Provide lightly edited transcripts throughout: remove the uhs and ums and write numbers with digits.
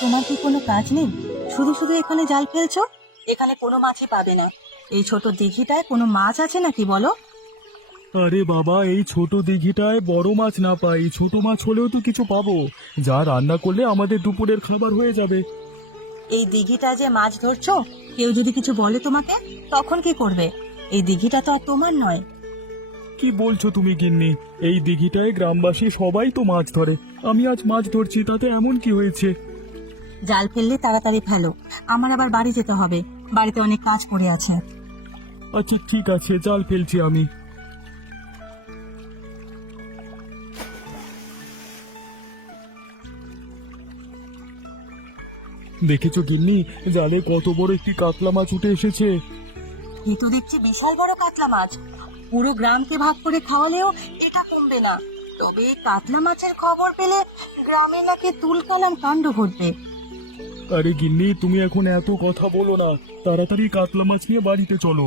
তোমার কি কোনো কাজ নেই? শুধু শুধু এখানে জাল ফেলছো? এখানে কোনো মাছই পাবে না। এই ছোট দিঘিটায় কোনো মাছ আছে নাকি বলো? আরে বাবা, এই ছোট দিঘিটায় বড় মাছ না পাই, ছোট মাছ হলেও তো কিছু পাবো, যা রান্না করলে আমাদের দুপুরের খাবার হয়ে যাবে। এই দিঘিটা যে মাছ ধরছো, কেউ যদি কিছু বলে তোমাকে, তখন কি করবে? এই দিঘিটা তো আর তোমার নয়। কি বলছো তুমি গিন্নি? এই দিঘিটায় গ্রামবাসী সবাই তো মাছ ধরে, আমি আজ মাছ ধরছি, তাতে এমন কি হয়েছে? জাল ফেললে তাড়াতাড়ি ফেলো, আমার আবার বাড়ি যেতে হবে। বাড়িতে অনেক কাজ পড়ে আছে। আচ্ছা ঠিক আছে, জাল ফেলছি আমি। দেখেছো গিন্নি, জালে কত বড় একটি কাতলা মাছ উঠে এসেছে। এ তো দেখছি বিশাল বড় কাতলা মাছ। পুরো গ্রামকে ভাগ করে খাওয়ালেও এটা কমবে না। তবে এই কাতলা মাছের খবর পেলে গ্রামে নাকি তুলকালাম কাণ্ড ঘটবে। আরে গিন্নি, তুমি এখন এত কথা বলো না, তাড়াতাড়ি কাতলা মাছ নিয়ে বাড়িতে চলো।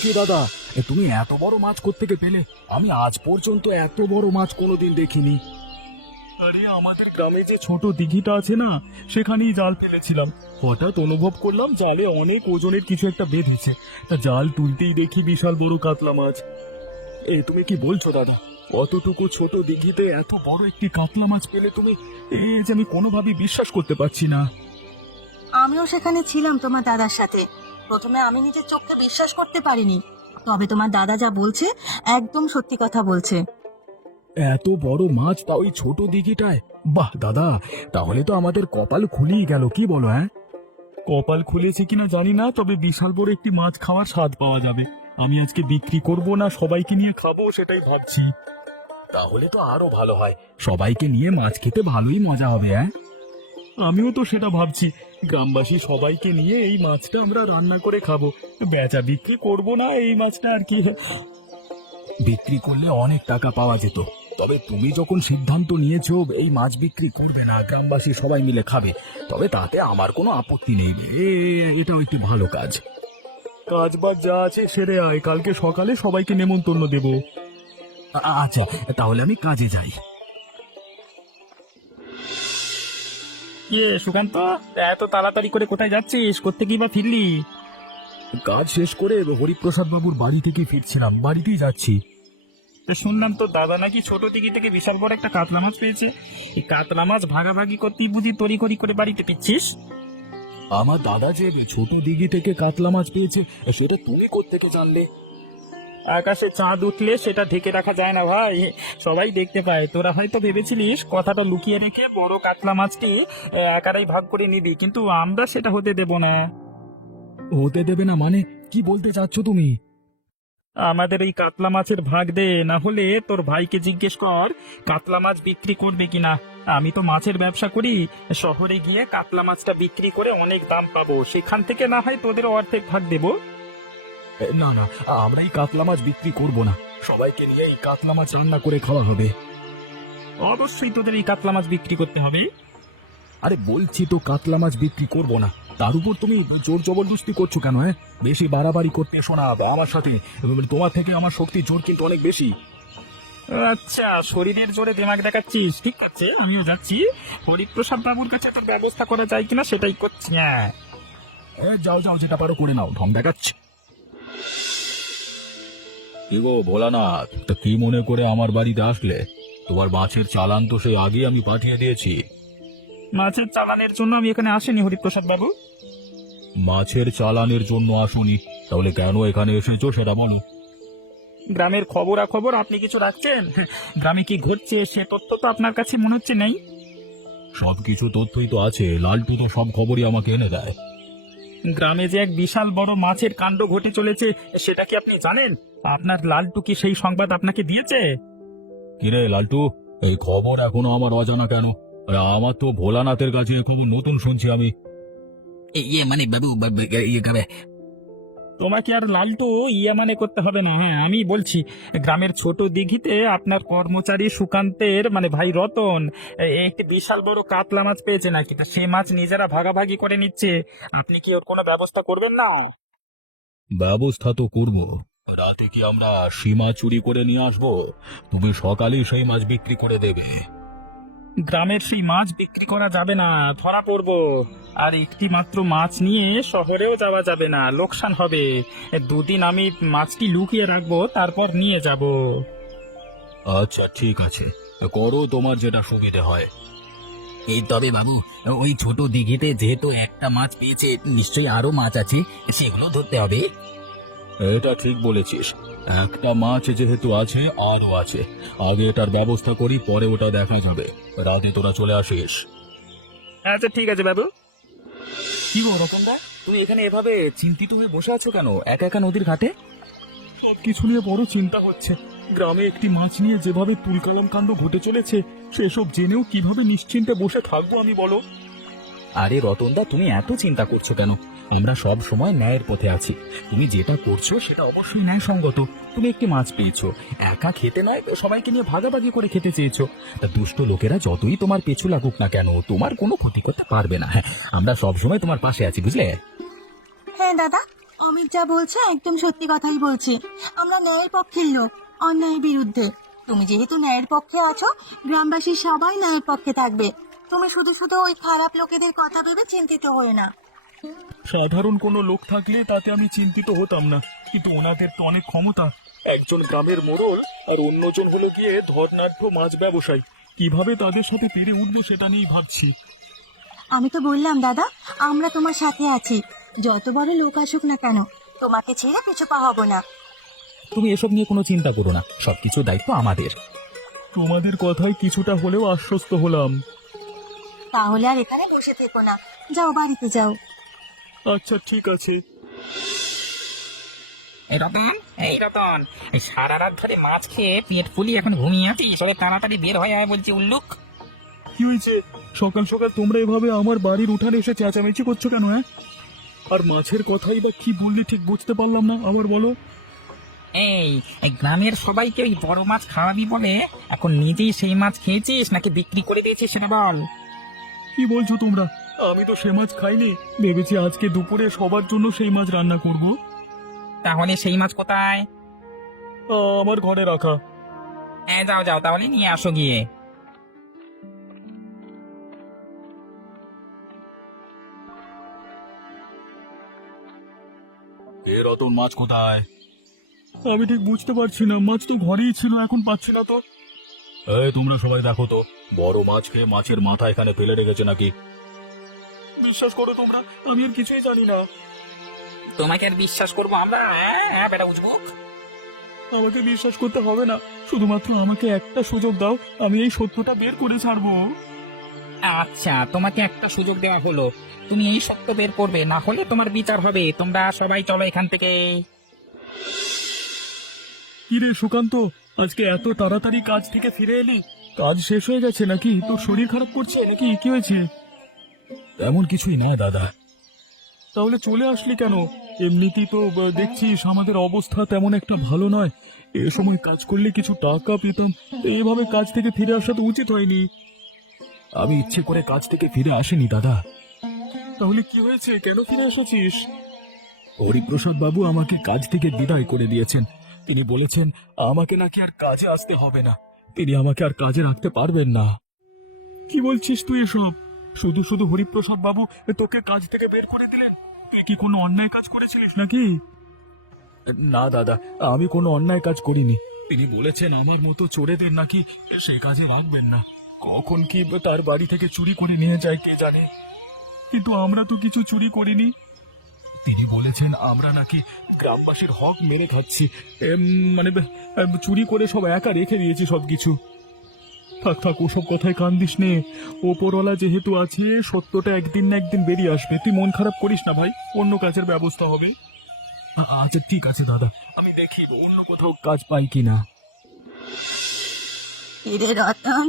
কি দাদা, তুমি এত বড় মাছ কোত্থেকে পেলে? আমি আজ পর্যন্ত এত বড় মাছ কোনোদিন দেখিনি। আরে আমাদের গ্রামে যে ছোট দিঘিটা আছে না, সেখানেই জাল ফেলেছিলাম। হঠাৎ অনুভব করলাম জালে অনেক ওজনের কিছু একটা বেঁধেছে। তা জাল তুলতেই দেখি বিশাল বড় কাতলা মাছ। তুমি কি বলছো দাদা? অতটুকু ছোট দিঘিতে এত বড় একটি কাতলা মাছ পেলে তুমি? যে আমি কোনোভাবে বিশ্বাস করতে পারছি না। আমিও সেখানে ছিলাম তোমার দাদার সাথে। প্রথমে আমি নিজের চোখকে বিশ্বাস করতে পারিনি। তবে তোমার দাদা যা বলছে, একদম সত্যি কথা বলছে। এত বড় মাছ তা ওই ছোট দিঘিটায়? বাহ দাদা, তাহলে তো আমাদের কপাল খুলেই গেল, কি বলো? হ্যাঁ, কপাল খুলেছে কিনা জানি না, তবে বিশাল বড় একটি মাছ খাওয়ার স্বাদ পাওয়া যাবে। আমি আজকে বিক্রি করব না সবাইকে নিয়ে খাবো, সেটাই ভাবছি। তাহলে তো আরো ভালো হয়, সবাইকে নিয়ে মাছ খেতে ভালোই মজা হবে। হ্যাঁ, আমিও তো সেটা ভাবছি। গ্রামবাসী সবাইকে নিয়ে এই মাছটা আমরা রান্না করে খাবো। বেচা বিক্রি করব না এই মাছটা আর কি। বিক্রি করলে অনেক টাকা পাওয়া যেত। তবে তুমি যখন সিদ্ধান্ত নিয়েছো এই মাছ বিক্রি করবে না, গ্রামবাসী সবাই মিলে খাবে, তবে তাতে আমার কোনো আপত্তি নেই। এটাও একটি ভালো কাজ। কাজ বাজ যা আছে সেরে আয়, কালকে সকালে সবাইকে নেমন্তন্ন দেব। আচ্ছা, তাহলে আমি কাজে যাই। সুকান্ত, এত তাড়াতাড়ি করে কোথায় যাচ্ছিস? কোত্থেকেই বা ফিরলি? কাজ শেষ করে হরিপ্রসাদ বাবুর বাড়ি থেকে ফিরছিলাম, বাড়িতেই যাচ্ছি। তা শুনলাম তো দাদা নাকি ছোট দিঘি থেকে বিশাল বড় একটা কাতলা মাছ পেয়েছে। এই কাতলা মাছ ভাগাভাগি করতেই বুঝি তড়িঘড়ি করে বাড়িতে ফিরছিস? আমার দাদা যে ছোট দিঘি থেকে কাতলা মাছ পেয়েছে, সেটা তুমি কোত্থেকে জানলে? আকাশে চাঁদ উঠলে সেটা ঢেকে রাখা যায় না ভাই, সবাই দেখতে পায়। তোরা হয়তো ভেবেছিলিস কথাটা লুকিয়ে রেখে বড় কাতলা মাছটি একারাই ভাগ করে নিবি, কিন্তু আমরা সেটা হতে দেব না। হতে দেবে না মানে? কি বলতে চাচ্ছ তুমি? আমাদের এই কাতলা মাছের ভাগ দে, না হলে তোর ভাইকে জিজ্ঞেস কর কাতলা মাছ বিক্রি করবে কিনা। আমি তো মাছের ব্যবসা করি, শহরে গিয়ে কাতলা মাছটা বিক্রি করে অনেক দাম পাবো, সেখান থেকে না হয় তোদের অর্ধেক ভাগ দেবো। না না, আমরা এই কাতলা মাছ বিক্রি করব না, সবাইকে নিয়ে এই কাতলা মাছ রান্না করে খাওয়া হবে। অবশ্যই তোদের এই কাতলা মাছ বিক্রি করতে হবে। আরে বলছি তো কাতলা মাছ বিক্রি করব না, তার উপর তুমি জোর জবরদস্তি করছো কেন? হ্যাঁ, বেশি বাড়াবাড়ি করতে এসো না আমার সাথে। তোমার থেকে আমার শক্তির জোর কিন্তু অনেক বেশি। আচ্ছা, শরীরের জোরে দিমাগ দেখাচ্ছিস, ঠিক আছে আমিও যাচ্ছি। হরিপ্রসাদ বাবুর কাছে তোর ব্যবস্থা করা যায় কিনা সেটাই করছি। হ্যাঁ, যাও যাও, যেটা পারো করে নাও, ঢং দেখাচ্ছে। কি গো ভোলানাথ, তা কি মনে করে আমার বাড়িতে আসলে? তোমার মাছের চালান তো সেই আগে আমি পাঠিয়ে দিয়েছি। মাছের চালানের জন্য আমি এখানে আসিনি হরিপ্রসাদ বাবু। মাছের চালানের জন্য আসনি? তাহলে কেন এখানে এসেছো সেটা বলো। গ্রামের খবরাখবর আপনি কিছু রাখছেন? গ্রামে কি ঘটছে সে তথ্য তো আপনার কাছে মনে হচ্ছে নেই। সবকিছু তথ্যই তো আছে, লালটু তো সব খবরই আমাকে এনে দেয়। গ্রামে যে এক বিশাল বড় মাছের কাণ্ড ঘটে চলেছে সেটা কি আপনি জানেন? আপনার লালটু কি সেই সংবাদ আপনাকে দিয়েছে? কিরে লালটু, এই খবর এখনো আমার অজানা কেন? আরে আমার তো ভোলানাথের কাছে এ খবর নতুন শুনছি আমি। মানে বাবু ইয়ে করে। তোমাকে আর লালটু মানে করতে হবে না। হ্যাঁ, আমি বলছি, গ্রামের ছোট দিঘিতে আপনার কর্মচারী সুকান্তের মানে ভাই রতন একটি বিশাল বড় কাতলা মাছ পেয়েছে নাকি, তা সে মাছ নিজেরা ভাগাভাগি করে নিচ্ছে। আপনি কি ওর কোনো ব্যবস্থা করবেন না? ব্যবস্থা তো করব। রাতে কি আমরা সীমা চুরি করে নিয়ে আসবো? তুমি সকালেই সেই মাছ বিক্রি করে দেবে। গ্রামের সেই মাছ বিক্রি করা যাবে না, ধরা পড়বো। আর একটি মাত্র মাছ নিয়ে শহরেও যাওয়া যাবে না, লোকসান হবে। দুদিন আমি মাছটি লুকিয়ে রাখবো, তারপর নিয়ে যাব। আচ্ছা ঠিক আছে, করো তোমার যেটা সুবিধে হয়। এই তবে বাবু, ওই ছোট দিঘিতে যেহেতু একটা মাছ পেয়েছে, নিশ্চয়ই আরো মাছ আছে, সেগুলো ধরতে হবে। এটা ঠিক বলেছিস, একটা মাছ যেহেতু আছে আরও আছে। আগে এটার ব্যবস্থা করি, পরে ওটা দেখা যাবে। রাতে তোরা চলে আসিস। আচ্ছা ঠিক আছে বাবু। কি গো রতনদা, তুমি এখানে এভাবে চিন্তিত হয়ে বসে আছো কেন, একা একা নদীর ঘাটে? সবকিছু নিয়ে বড় চিন্তা হচ্ছে। গ্রামে একটি মাছ নিয়ে যেভাবে তুলকালাম কাণ্ড ঘটে চলেছে, সেসব জেনেও কিভাবে নিশ্চিন্তে বসে থাকবো আমি, বলো? আরে রতনদা, তুমি এত চিন্তা করছো কেন? আমরা সব সময় ন্যায়ের পথে আছি। তুমি যেটা করছো সেটা অবশ্যই ন্যায়সঙ্গত। তুমি একটি মাছ পেয়েছো, একা খেতে নয় তো সবাইকে নিয়ে ভাগাভাগি করে খেতে চেয়েছো। তা দুষ্ট লোকেরা যতই তোমার পেছু লাগুক না কেন, তোমার কোনো ক্ষতি করতে পারবে না। হ্যাঁ, আমরা সব সময় তোমার পাশে আছি, বুঝলে? হ্যাঁ দাদা, অমিত যা বলছে একদম সত্যি কথাই বলছে। আমরা ন্যায়ের পক্ষের লোক, অন্যায়ের বিরুদ্ধে। তুমি যেহেতু ন্যায়ের পক্ষে আছো, গ্রামবাসী সবাই ন্যায়ের পক্ষে থাকবে। তুমি শুধু শুধু ওই খারাপ লোকেদের কথা ভেবে চিন্তিত হয়ে না। সাধারণ কোনো লোক থাকলে তাতে আমি চিন্তিত হতাম না, কিন্তু ওনাদের তো অনেক ক্ষমতা। একজন গ্রামের মোড়ল আর অন্যজন হলো গিয়ে ধর্নাঢ্য মাছ ব্যবসায়ী। কিভাবে তাদের সাথে পেরে উঠবো সেটা নিয়েই ভাবছি। আমি তো বললাম দাদা, আমরা তোমার সাথে আছি। যত বড় লোক আসুক না কেন, তোমাকে ছেড়ে পিছু পা হব না। তুমি এসব নিয়ে কোনো চিন্তা করো না, সবকিছু দায়িত্ব আমাদের। তোমাদের কথায় কিছুটা হলেও আশ্বস্ত হলাম। তাহলে আর এখানে বসে থেকো না, যাও বাড়িতে যাও। আচ্ছা ঠিক আছে। এই রতন, এই সারা রাত ধরে মাছ খেয়ে পেট ফুলিয়ে এখন ঘুমিয়ে আছিস, সবাই তাড়াতাড়ি বের হয়ে আয় বলছি, উল্লুক। কি হয়েছে? সকাল সকাল তোমরা এভাবে আমার বাড়ির উঠানে এসে চেঁচামেচি করছো কেন? হ্যাঁ, আর মাছের কথাই বা কি বললি ঠিক বুঝতে পারলাম না, আবার বলো। এই এই গ্রামের সবাইকে ওই বড় মাছ খাওয়াবি বলে এখন নিজেই সেই মাছ খেয়েছিস নাকি বিক্রি করে দিয়েছিস সেটা বল। কি বলছো তোমরা? আমি তো সে মাছ খাইনি, ভেবেছি আজকে দুপুরে সবার জন্য সেই মাছ রান্না করব। তাহলে সেই মাছ কোথায়? আমার ঘরে রাখা। হ্যাঁ, যাও যাও, তাহলে নিয়ে আসো গিয়ে। এ রতন, মাছ কোথায়? আমি ঠিক বুঝতে পারছি না, মাছ তো ঘরেই ছিল, এখন পাচ্ছি না তো। এই তোমরা সবাই দেখো তো, বড় মাছ খেয়ে মাছের মাথা এখানে ফেলে রেখেছে নাকি? বিশ্বাস করো তোমরা, আমি আর কিছুই জানি না। তোমাকে আর বিশ্বাস করবো আমরা? হ্যাঁ বেটা উজবুক। আমাকে বিশ্বাস করতে হবে না, শুধুমাত্র আমাকে একটা সুযোগ দাও, আমি এই সত্যটা বের করে ছাড়বো। আচ্ছা, তোমাকে একটা সুযোগ দেওয়া হলো, তুমি এই সত্য বের করবে, না হলে তোমার বিচার হবে। তোমরা সবাই চলো এখান থেকে। কিরে সুকান্ত, আজকে এত তাড়াতাড়ি কাজ থেকে ফিরে এলি? কাজ শেষ হয়ে গেছে নাকি? তোর শরীর খারাপ করছে নাকি? কি হয়েছে? তেমন কিছুই না দাদা। তাহলে চলে আসলি কেন? এমনিতেই তো দেখছিস আমাদের অবস্থা তেমন একটা ভালো নয়। এ সময় কাজ করলে কিছু টাকা পেতাম, এইভাবে কাজ থেকে ফিরে আসা তো উচিত হয়নি। আমি ইচ্ছে করে কাজ থেকে ফিরে আসিনি দাদা। তাহলে কি হয়েছে, কেন ফিরে এসেছিস? হরিপ্রসাদ বাবু আমাকে কাজ থেকে বিদায় করে দিয়েছেন। তিনি বলেছেন আমাকে নাকি আর কাজে আসতে হবে না, তিনি আমাকে আর কাজে রাখতে পারবেন না। কি বলছিস তুই এসব? শুধু শুধু হরিপ্রসাদ বাবু তোকে কাজ থেকে বের করে দিলেন? তুই কি কোনো অন্যায় কাজ করেছিলিস নাকি? না দাদা, আমি কোনো অন্যায় কাজ করিনি। তিনি বলেছেন আমার মতো চোরেদের নাকি সেই কাজে রাখবেন না। কখন কি তার বাড়ি থেকে চুরি করে নিয়ে যায় কে জানে, কিন্তু আমরা তো কিছু চুরি করিনি। তিনি বলেছেন আমরা নাকি গ্রামবাসীর হক মেরে খাচ্ছি, মানে চুরি করে সব একা রেখে দিয়েছি সবকিছু। থাক থাক, ওসব কথায় কান দিস নে। ওপরওয়ালা যেহেতু আছে, সত্যটা একদিন না একদিন বেরিয়ে আসবে। তুই মন খারাপ করিস না ভাই, অন্য কাজের ব্যবস্থা হবে। আচ্ছা ঠিক আছে দাদা, আমি দেখি অন্য কোথাও কাজ পাই কিনা। কিরে রতন,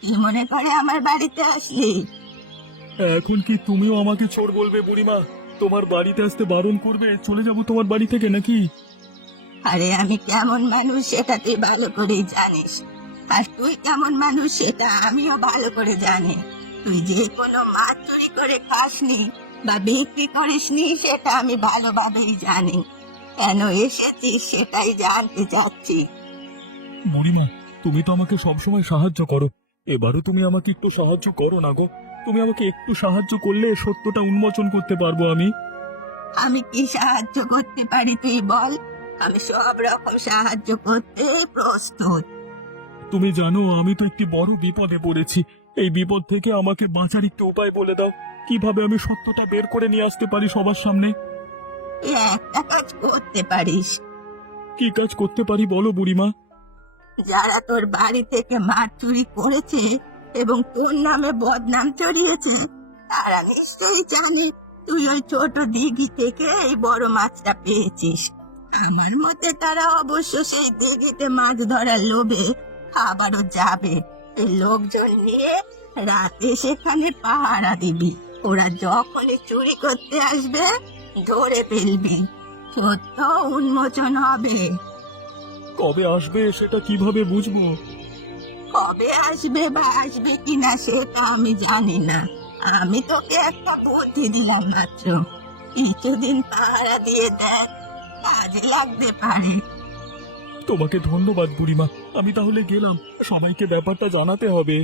কি মনে করে আমার বাড়িতে আসলি? এখন কি তুমিও আমাকে চোর বলবে বুড়িমা? তোমার বাড়িতে আসতে বারণ করবে? চলে যাব তোমার বাড়ি থেকে নাকি? আরে আমি কেমন মানুষ সেটা তুই ভালো করেই জানিস, আর তুই কেমন মানুষ সেটা আমিও ভালো করে জানি। তুই যে কোনো মাছ চুরি করে খাসনি বা বিক্রি করিসনি সেটা আমি ভালোভাবেই জানি। কেন এসেছিস সেটাই জানতে চাচ্ছি। বুড়িমা, তুমি তো আমাকে সবসময় সাহায্য করো, এবারও তুমি আমাকে একটু সাহায্য করো না গো। তুমি আমাকে একটু সাহায্য করলে সত্যটা উন্মোচন করতে পারবো আমি। আমি কি সাহায্য করতে পারি তুই বল, আমি সব রকম সাহায্য করতে প্রস্তুত। তুমি জানো আমি তো একটি বড় বিপদে পড়েছি। এই বিপদ থেকে আমাকে বাঁচার একটু উপায় বলে দাও। কিভাবে আমি সত্যটা বের করে নিয়ে আসতে পারি সবার সামনে? তুই একটা কাজ করতে পারিস। কি কাজ করতে পারি বলো বুড়িমা। যারা তোর বাড়ি থেকে মাছ চুরি করেছে এবং তোর নামে বদনাম ছড়িয়েছে, তারা নিশ্চয়ই জানে তুই ওই ছোট দিঘি থেকে এই বড় মাছটা পেয়েছিস। আমার মতে তারা অবশ্য সেই দিঘিতে মাছ ধরার লোভে আবারও যাবে। এই লোকজন নিয়ে রাতে সেখানে পাহারা দিবি। ওরা যখনই চুরি করতে আসবে ধরে ফেলবি, সত্য উন্মোচন হবে। কবে আসবে সেটা কিভাবে বুঝবো? কবে আসবে বা আসবে কিনা সেটা আমি জানি না। আমি তোকে একটা বুদ্ধি দিলাম মাত্র, কিছুদিন পাহারা দিয়ে দেখ, কাজে লাগতে পারে। তোমাকে ধন্যবাদ বুড়িমা। আমি তাহলে গেলাম, সবাইকে ব্যাপারটা জানাতে হবে।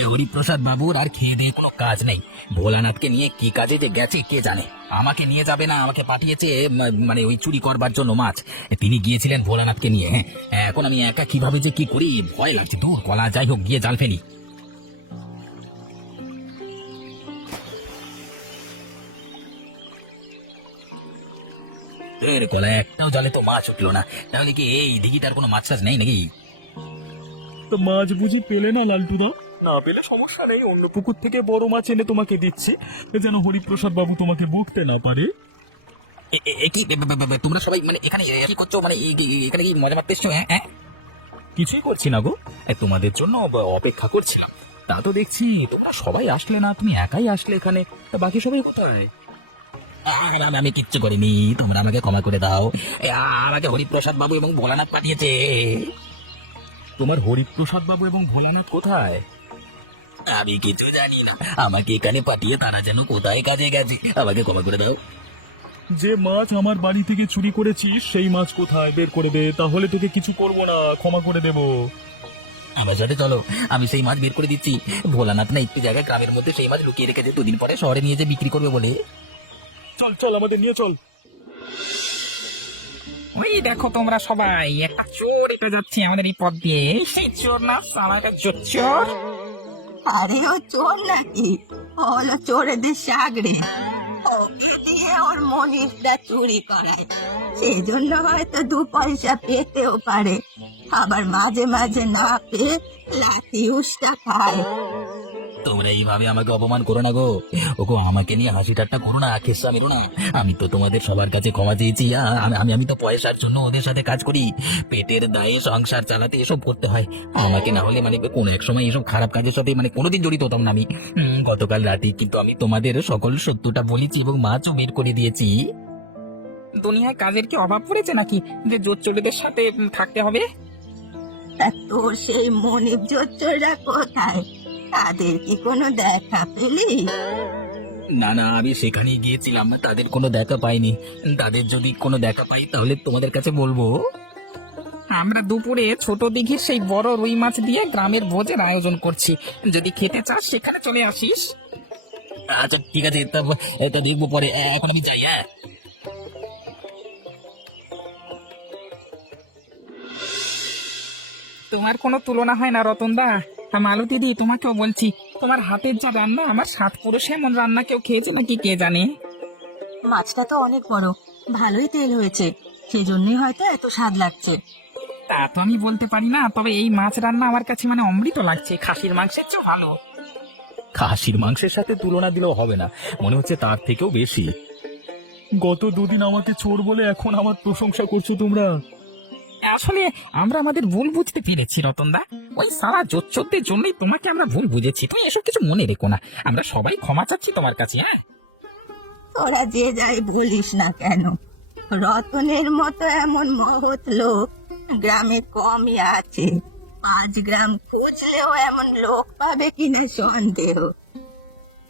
এ হরিপ্রসাদ বাবুর আর খেয়ে দিয়ে কোনো কাজ নেই। ভোলানাথকে নিয়ে কি কাজে যে গেছে কে জানে। আমাকে নিয়ে যাবে না, আমাকে পাঠিয়েছে মানে ওই চুরি করবার জন্য মাছ। তিনি গিয়েছিলেন ভোলানাথকে নিয়ে। হ্যাঁ, এখন আমি একা কিভাবে যে কি করি ভয় লাগছে। দূর কলা, যাই হোক গিয়ে জাল ফেলি। কলা একটাও জালে তো মাছ উঠলো না। তাহলে কি এই দিঘিটার কোনো মাছ টাছ নেই নাকি? তো মাছ বুঝি পেলে না লালটুদা? না পেলে সমস্যা নেই, অন্য পুকুর থেকে বড় মাছ এনে তোমাকে দিচ্ছি, যেন হরিপ্রসাদ বাবু তোমাকে বকতে না পারে। কি তোমরা সবাই মানে এখানে কি করছো? মানে এখানে কি মজা মারতে এসছো? হ্যাঁ, কিছুই করছি না গো, তোমাদের জন্য অপেক্ষা করছিলাম। তা তো দেখছি তোমরা সবাই আসলে না, তুমি একাই আসলে এখানে। তা বাকি সবাই কোথায়? আমি কিচ্ছু করিনি, তোমরা আমাকে ক্ষমা করে দাও। আমাকে হরিপ্রসাদ বাবু এবং ভোলানাথ পাঠিয়েছে। তোমার হরিপ্রসাদ বাবু এবং ভোলানাথ কোথায়? আমি কিছু জানি না, আমাকে এখানে পাঠিয়ে তারা যেন কোথায় কাজে গেছে। আমাকে ক্ষমা করে দাও। যে মাছ আমার বাড়ি থেকে চুরি করেছিস সেই মাছ কোথায় বের করে দে, তাহলে তোকে কিছু করবো না, ক্ষমা করে দেবো। আমার সাথে চলো, আমি সেই মাছ বের করে দিচ্ছি। ভোলানাথ না একটু জায়গায় গ্রামের মধ্যে সেই মাছ লুকিয়ে রেখেছে, দুদিন পরে শহরে নিয়ে যে বিক্রি করবে বলে। চল চল, আমাদের নিয়ে চল। ওই দেখো তোমরা সবাই, একটা চোর এটা যাচ্ছে আমাদের এই পথ দিয়ে। সেই চোর না, সালা একটা চোর। আরে ও চোর নাকি? ও হলো চোরেদের সাগরে। ওকে দিয়ে ওর মনিরটা চুরি করায়, সেজন্য হয়তো 2 পয়সা পেতেও পারে। আবার মাঝে মাঝে না পেয়ে লাঠি উষ্টা খায়। তোমরা এইভাবে আমাকে অপমান করো না গো। ওগো, আমাকে নিয়ে হাসি ঠাট্টা করো না, খেসা মেরো না। আমি তো তোমাদের সবার কাছে ক্ষমা চেয়েছি। আমি তো পয়সার জন্য ওদের সাথে কাজ করি। পেটের দায়ে সংসার চালাতে এসব করতে হয়। আমাকে না হলে মানে কোনো এক সময় এসব খারাপ কাজের সাথে মানে কোনোদিন জড়িত হতাম না আমি। গতকাল রাতে কিন্তু আমি তোমাদের সকল সত্যটা বলেছি এবং মাছও বের করে দিয়েছি। দুনিয়ায় কাজের কি অভাব পড়েছে নাকি যে জোর চোরেদের সাথে থাকতে হবে? তা তোর সেই মনিব জোচ্চোররা কোথায়? তাদের কি কোনো দেখা পেলি? না না, আমি সেখানে গিয়েছিলাম, তাদের কোনো দেখা পাইনি। তাদের যদি কোনো দেখা পাই তাহলে তোমাদের কাছে বলবো। আমরা দুপুরে ছোট দিঘির সেই বড় রুই মাছ দিয়ে গ্রামের ভোজের আয়োজন করছি, যদি খেতে চাস সেখানে চলে আসিস। আচ্ছা ঠিক আছে, তা দেখবো পরে। এখন আমি যাই। হ্যাঁ, তোমার কোনো তুলনা হয় না রতনদা। মালতী দিদি, তোমাকেও বলছি, তোমার হাতের যা রান্না, আমার 7 পুরুষে এমন রান্না কেউ খেয়েছে নাকি কে জানে। মাছটা তো অনেক বড়, ভালোই তেল হয়েছে, সেজন্যই হয়তো এত স্বাদ লাগছে। তা তো আমি বলতে পারি না, তবে এই মাছ রান্না আমার কাছে মানে অমৃত লাগছে, খাসির মাংসের চেয়ে ভালো। খাসির মাংসের সাথে তুলনা দিলেও হবে না, মনে হচ্ছে তার থেকেও বেশি। গত 2 দিন আমাকে চোর বলে এখন আমার প্রশংসা করছো তোমরা। আসলে আমরা আমাদের ভুল বুঝতে পেরেছি রতনদা। ওই সারা জোচ্চোরদের জন্যই তোমাকে আমরা ভুল বুঝেছি। তুমি এসব কিছু মনে রেখো না, আমরা সবাই ক্ষমা চাচ্ছি তোমার কাছে। হ্যাঁ, তোরা যে যাই বলিস না কেন, রতনের মতো এমন মহৎ লোক গ্রামে কমই আছে। 5 গ্রাম খুঁজলেও এমন লোক পাবে কিনা সন্দেহ।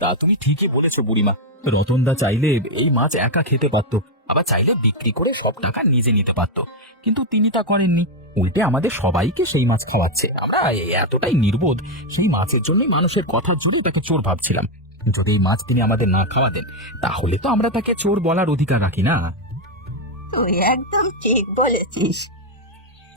তা তুমি ঠিকই বলেছো বুড়িমা, রতনদা চাইলে এই মাছ একা খেতে পারতো, আবার চাইলে বিক্রি করে সব টাকা নিজে নিতে পারতো, কিন্তু তিনি তা করেননি। উল্টে আমাদের সবাইকে সেই মাছ খাওয়াচ্ছে। আমরা এতটাই নির্বোধ, সেই মাছের জন্যই মানুষের কথা জুড়েই তাকে চোর ভাবছিলাম। যদি এই মাছ তিনি আমাদের না খাওয়াতেন, তাহলে তো আমরা তাকে চোর বলার অধিকার রাখি না। তুই একদম ঠিক বলেছিস।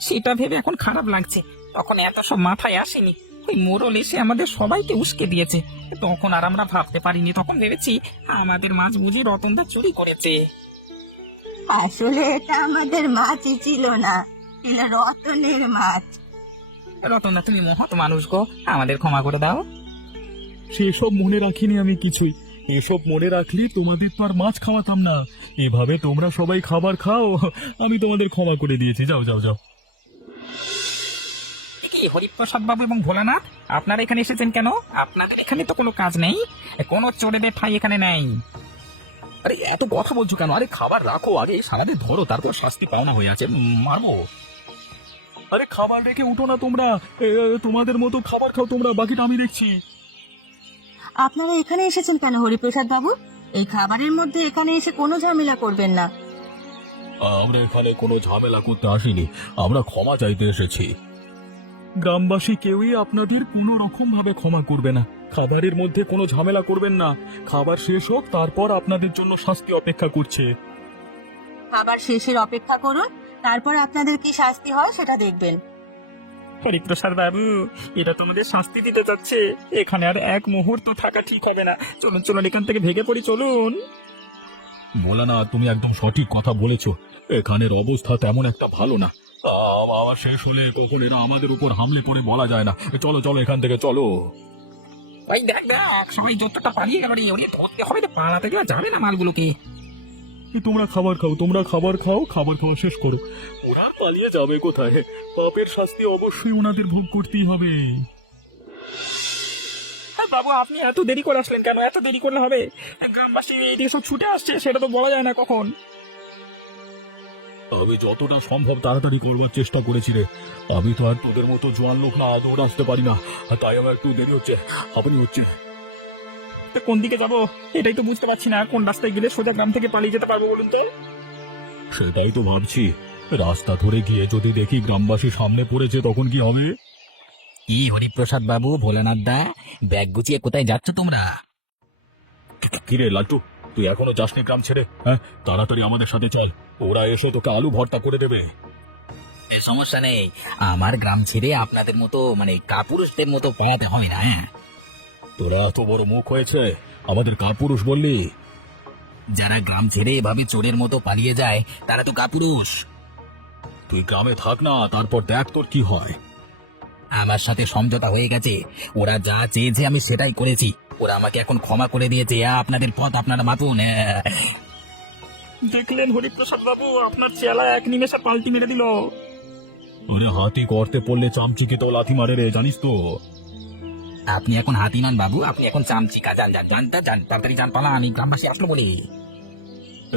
সেটা ভেবে এখন খারাপ লাগছে, তখন এত সব মাথায় আসেনি। ওই মোড়ল এসে আমাদের সবাইকে উস্কে দিয়েছে, তখন আর আমরা ভাবতে পারিনি। তখন ভেবেছি আমাদের মাছ বুঝি রতনদা চুরি করেছে। আসলে এটা আমাদের মাছই ছিল না, এটা রতনের মাছ। রতনদা তুমি মহৎ মানুষ গো, আমাদের ক্ষমা করে দাও। সেসব মনে রাখিনি আমি কিছুই। এসব মনে রাখলে তোমাদের তো আর মাছ খাওয়াতাম না। এভাবে তোমরা সবাই খাবার খাও, আমি তোমাদের ক্ষমা করে দিয়েছি। যাও যাও যাও। কি হরিপ্রসাদ বাবু এবং ভোলানাথ, আপনারা এখানে এসেছেন কেন? আপনাদের এখানে তো কোনো কাজ নেই, কোনো চোরেদের ঠাঁই এখানে নেই। আরে এত কথা বলছো কেন? আরে খাবার রাখো, আগে সারাদিন ধরো, তারপর শাস্তি পাওনা হয়ে আছে, মারবো। আরে খাবার রেখে উঠো না তোমরা, তোমাদের মতো খাবার খাও তোমরা, বাকিটা আমি দেখছি। আপনারা এখানে এসেছেন কেন হরিপ্রসাদ বাবু? এই খাবারের মধ্যে এখানে এসে কোনো ঝামেলা করবেন না। আমরা এখানে কোনো ঝামেলা করতে আসিনি, আমরা ক্ষমা চাইতে এসেছি। গ্রামবাসী কেউই আপনাদের কোনো রকম ভাবে ক্ষমা করবে না। খাবারের মধ্যে কোনো ঝামেলা করবেন না। খাবার শেষ হোক, তারপর আপনাদের জন্য শাস্তি অপেক্ষা করছে। খাবার শেষের অপেক্ষা করুন, তারপর আপনাদের কি শাস্তি হয় সেটা দেখবেন। হরিপ্রসাদ বাবু, এটা তোমাদের শাস্তি দিতে যাচ্ছে। এখানে আর এক মুহূর্ত থাকা ঠিক হবে না। চলুন চলুন, এখান থেকে ভেগে পড়ি, চলুন। বলে না, তুমি একদম সঠিক কথা বলেছো। এখানের অবস্থা তেমন একটা ভালো না। আবার শেষ হলে কখন এরা আমাদের উপর হামলে পড়ে বলা যায় না। চলো চলো, এখান থেকে চলো। ওই দেখ দেখ, সবাই যতটা পালিয়ে গেল রে, ওরে ধরতে হবে, তো পালাতে দেওয়া যাবে না মালগুলোকে। তোমরা খাবার খাও, তোমরা খাবার খাও, খাবার খাওয়া শেষ করো। ওরা পালিয়ে যাবে কোথায়? পাপের শাস্তি অবশ্যই ওনাদের ভোগ করতেই হবে। বাবু, আপনি এত দেরি করে আসলেন কেন? এত দেরি করলে হবে? গ্রামবাসী এদিকে সব ছুটে আসছে, সেটা তো বলা যায় না কখন। আমি যতটা সম্ভব তাড়াতাড়ি করবার চেষ্টা করেছি রে। আমি তো আর তোদের মতো জোয়ান লোক না, দৌড় আসতে পারি না, তাই আমার একটু দেরি হচ্ছে, আপনি হচ্ছে। তা কোন দিকে যাবো এটাই তো বুঝতে পারছি না। কোন রাস্তায় গেলে সোজা গ্রাম থেকে পালিয়ে যেতে পারবো বলুন তো? সেটাই তো ভাবছি। রাস্তা ধরে গিয়ে যদি দেখি গ্রামবাসী সামনে পড়েছে, তখন কি হবে? কি হরিপ্রসাদ বাবু, ভোলানাথ দা, ব্যাগ গুছিয়ে কোথায় যাচ্ছ তোমরা? কিরে লাল্টু, তুই এখনো যাসনি গ্রাম ছেড়ে? হ্যাঁ, তাড়াতাড়ি আমাদের সাথে চল, ওরা এসে তোকে আলু ভর্তা করে দেবে। সমস্যা নেই, আমার গ্রাম ছেড়ে আপনাদের মতো মানে কাপুরুষদের মতো পালাতে হয় না। হ্যাঁ, তোরা এত বড় মুখ হয়েছে, আমাদের কাপুরুষ বললি? যারা গ্রাম ছেড়ে এভাবে চোরের মতো পালিয়ে যায়, তারা তো কাপুরুষ। তুই গ্রামে থাক না, তারপর দেখ তোর কি হয়। আমার সাথে সমঝোতা হয়ে গেছে, ওরা যা চেয়েছে আমি সেটাই করেছি। ওরা আমাকে এখন ক্ষমা করে দিয়েছে। আপনাদের পথ আপনারা মাপুন। দেখলেন হরিপ্রসাদ বাবু, আপনার চেলা এক নিমেষে পাল্টি মেরে দিল। ওরে হাতি করতে পড়লে চামচিকে তো লাথি মারে রে, জানিস তো? আপনি এখন হাতি নন বাবু, আপনি এখন চামচিকা। যান যান যান যান, তাড়াতাড়ি যান, পালা, আমি গ্রামবাসী আসলো বলি।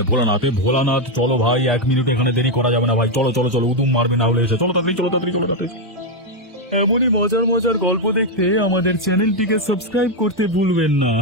ভোলানাথ, ভোলানাথ, চলো ভাই, 1 মিনিট এখানে দেরি করা যাবে না ভাই। চলো চলো চলো, উদুম মারবি না হলে এসে। চলো তাড়াতাড়ি, চলো তাড়াতাড়ি, চলো তাড়াতাড়ি। এমনই মজার মজার গল্প দেখতে আমাদের চ্যানেলটিকে সাবস্ক্রাইব করতে ভুলবেন না।